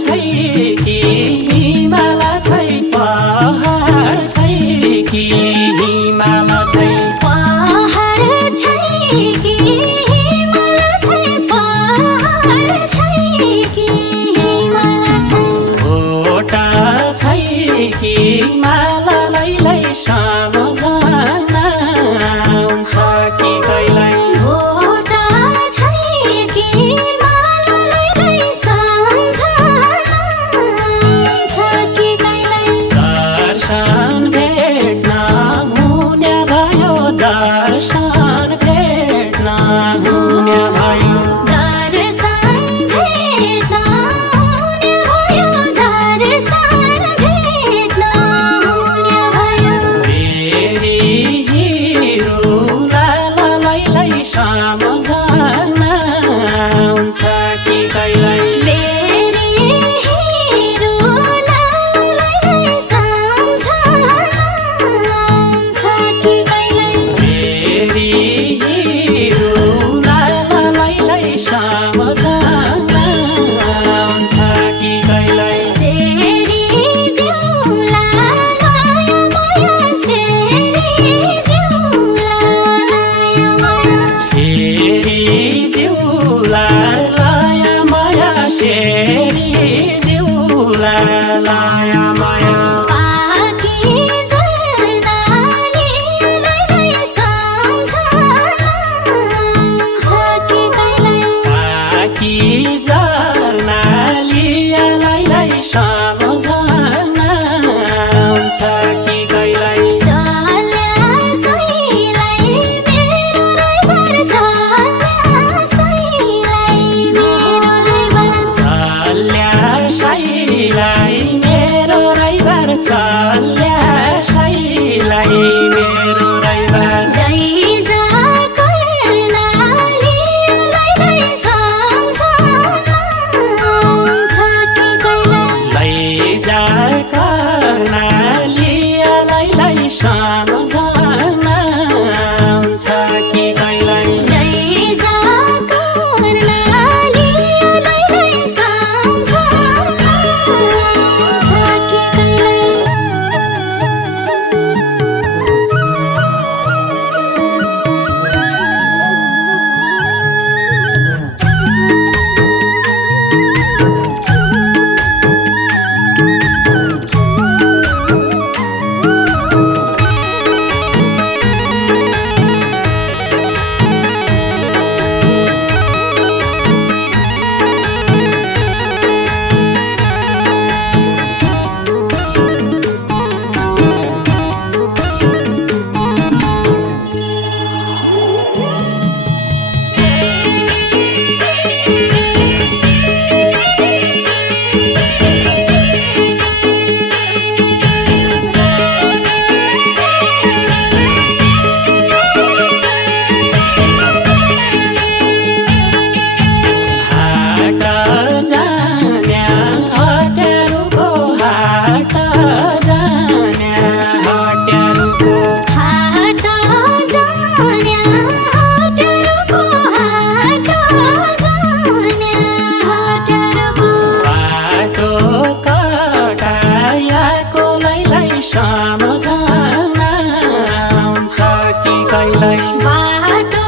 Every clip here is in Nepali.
छै कि हिमाल छै पहाड छै कि हिमाल छै पहाड छै कि हिमाल छै पहाड छै कि हिमाल छै भोटा छै कि हिमाललाई सम्झना आउँछ कि कहिल्यै भोटा छै कि हिमाललाई सम्झना आउँछ कि कहिल्यै दर्शन भेट्न हुने भयो दर्शन भेट्न हुने भयो दर्शन भेट्न हुने भयो दर्शन भेट्न हुने भयो फेरि हिरोलाई सम्झना आउँछ कि कहिल्यै बेरी हिरोलाई सम्झना आउँछ कि कहिल्यै फेरि हिरोलाई सम्झना आउँछ कि कहिल्यै सेरी जिउला लाया माया सेरी जिउला लाया माया शेरी जिउला लाया माया शेरी जिउला लाया माया पाकी जर्नालीलाई सम्झना आउँछ कि कहिल्यै पाकी जर्नालीलाई सम्झना आउँछ कि कहिल्यै चल्या सैलाई मेरो राइभर चल्या सैलाई मेरो राइभर चल्या साईलाई मेरो राइभर चल्या साईलाई मेरो राइभर लैजा कर्णालीलाई सम्झना आउँछ कि कहिल्यै लैजा कर्णालीलाई सम्झना आउँछ कि कहिल्यै लैजा कर्णालीलाई सम्झना आउँछ कि कहिल्यै हाट जान्या हट्यारुको हाट जान्या हट्यारुको हाट जान्या हट्यारुको हाट जान्या हट्यारुको बाटो कटायाको लैलाई सम्झना आउँछ कि कहिल्यै बाटो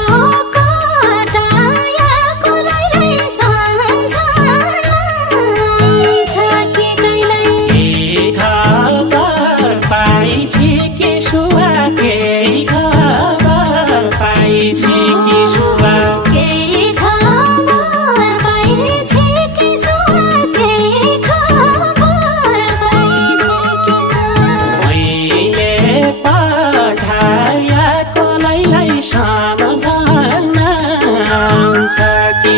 कटायाको लैलाई सम्झना आउँछ कि कहिल्यै के खबर पाइछि कि सुवा केही खबर पाइछि कि सुवा केही खबर पाइछि कि सुवा केही खबर पाइछि कि सुवा मैले पठाएको लैलाई सम्झना आउँछ कि